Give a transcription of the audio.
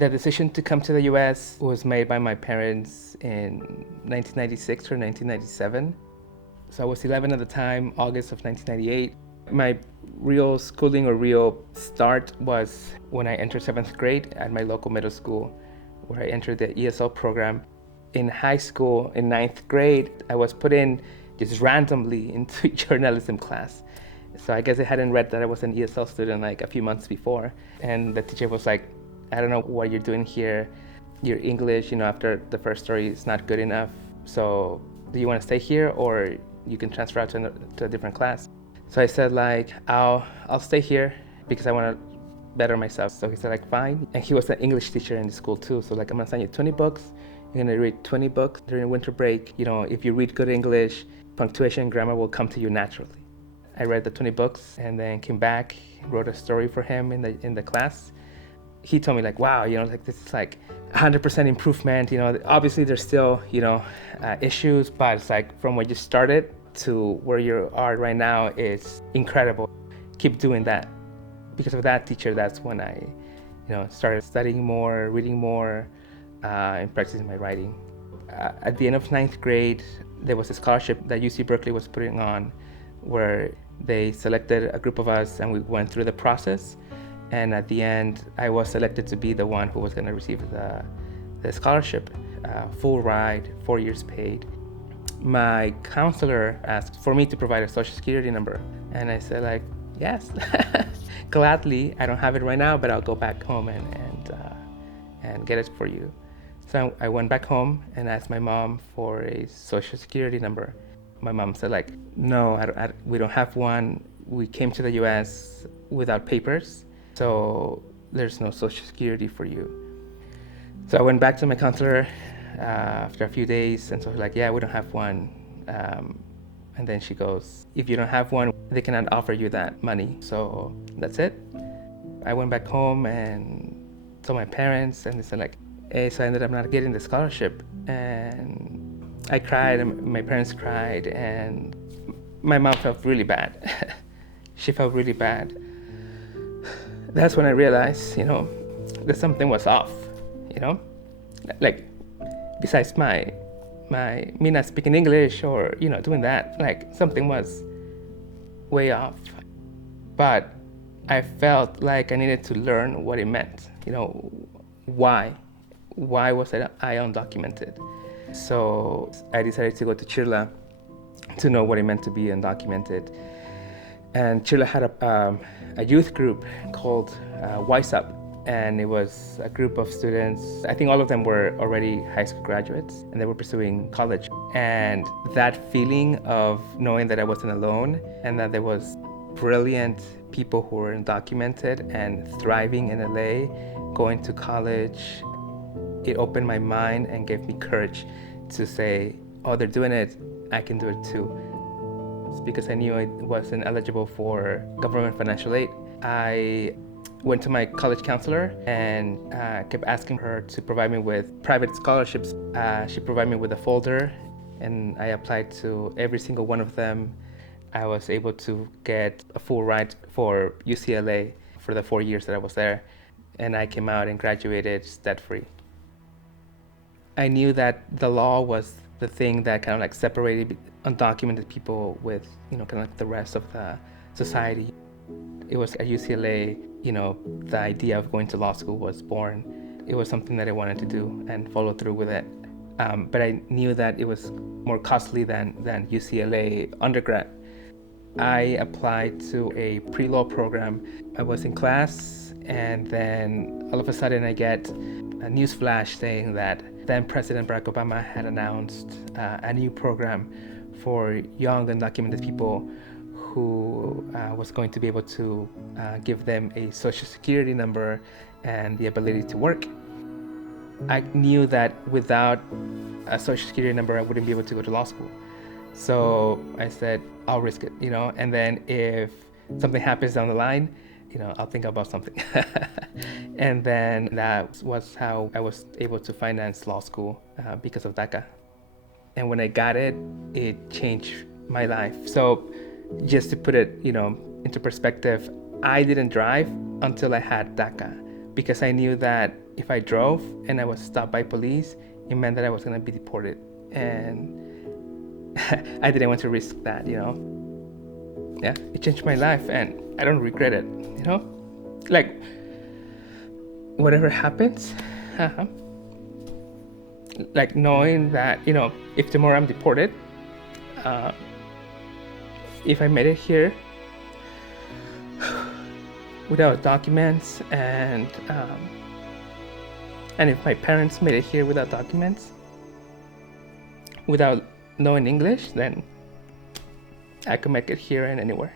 The decision to come to the US was made by my parents in 1996 or 1997. So I was 11 at the time, August of 1998. My real schooling or real start was when I entered 7th grade at my local middle school, where I entered the ESL program. In high school, in 9th grade, I was put in just randomly into journalism class. So I guess I hadn't read that I was an ESL student like a few months before. And the teacher was like, I don't know what you're doing here. Your English, after the first story is not good enough. So do you want to stay here or you can transfer out to a different class? So I said like, I'll stay here because I want to better myself. So he said like, fine. And he was an English teacher in the school too. So like, I'm gonna send you 20 books. You're gonna read 20 books during winter break. If you read good English, punctuation and grammar will come to you naturally. I read the 20 books and then came back, wrote a story for him in the class. He told me like, wow, like this is like 100% improvement. Obviously there's still, issues, but it's like from where you started to where you are right now is incredible. Keep doing that. Because of that teacher, that's when I, started studying more, reading more, and practicing my writing. At the end of 9th grade, there was a scholarship that UC Berkeley was putting on where they selected a group of us and we went through the process. And at the end, I was selected to be the one who was going to receive the scholarship, full ride, 4 years paid. My counselor asked for me to provide a social security number. And I said like, yes, gladly. I don't have it right now, but I'll go back home and get it for you. So I went back home and asked my mom for a social security number. My mom said like, no, we don't have one. We came to the US without papers. So there's no social security for you. So I went back to my counselor after a few days and so like, yeah, we don't have one. And then she goes, if you don't have one, they cannot offer you that money. So that's it. I went back home and told my parents and they said like, hey, so I ended up not getting the scholarship. And I cried and my parents cried and my mom felt really bad. She felt really bad. That's when I realized, that something was off, like besides me not speaking English or, doing that, like something was way off. But I felt like I needed to learn what it meant, why was I undocumented? So I decided to go to Chirla to know what it meant to be undocumented. And Chile had a youth group called Wise Up, and it was a group of students. I think all of them were already high school graduates, and they were pursuing college. And that feeling of knowing that I wasn't alone, and that there was brilliant people who were undocumented and thriving in LA, going to college, it opened my mind and gave me courage to say, oh, they're doing it, I can do it too. Because I knew I wasn't eligible for government financial aid, I went to my college counselor and kept asking her to provide me with private scholarships. She provided me with a folder and I applied to every single one of them. I was able to get a full ride for UCLA for the 4 years that I was there, and I came out and graduated debt-free. I knew that the law was the thing that kind of like separated undocumented people with, kind of like the rest of the society. It was at UCLA, the idea of going to law school was born. It was something that I wanted to do and follow through with it. But I knew that it was more costly than UCLA undergrad. I applied to a pre-law program. I was in class and then all of a sudden I get a news flash saying that then President Barack Obama had announced a new program for young undocumented people who was going to be able to give them a social security number and the ability to work. I knew that without a social security number, I wouldn't be able to go to law school. So I said, I'll risk it, and then if something happens down the line, I'll think about something. And then that was how I was able to finance law school because of DACA. And when I got it, it changed my life. So just to put it, into perspective, I didn't drive until I had DACA because I knew that if I drove and I was stopped by police, it meant that I was going to be deported. And I didn't want to risk that, you know. Yeah, it changed my life and I don't regret it, you know. Like, whatever happens, like knowing that, you know, if tomorrow I'm deported, if I made it here without documents, and if my parents made it here without documents, without knowing English, then I could make it here and anywhere.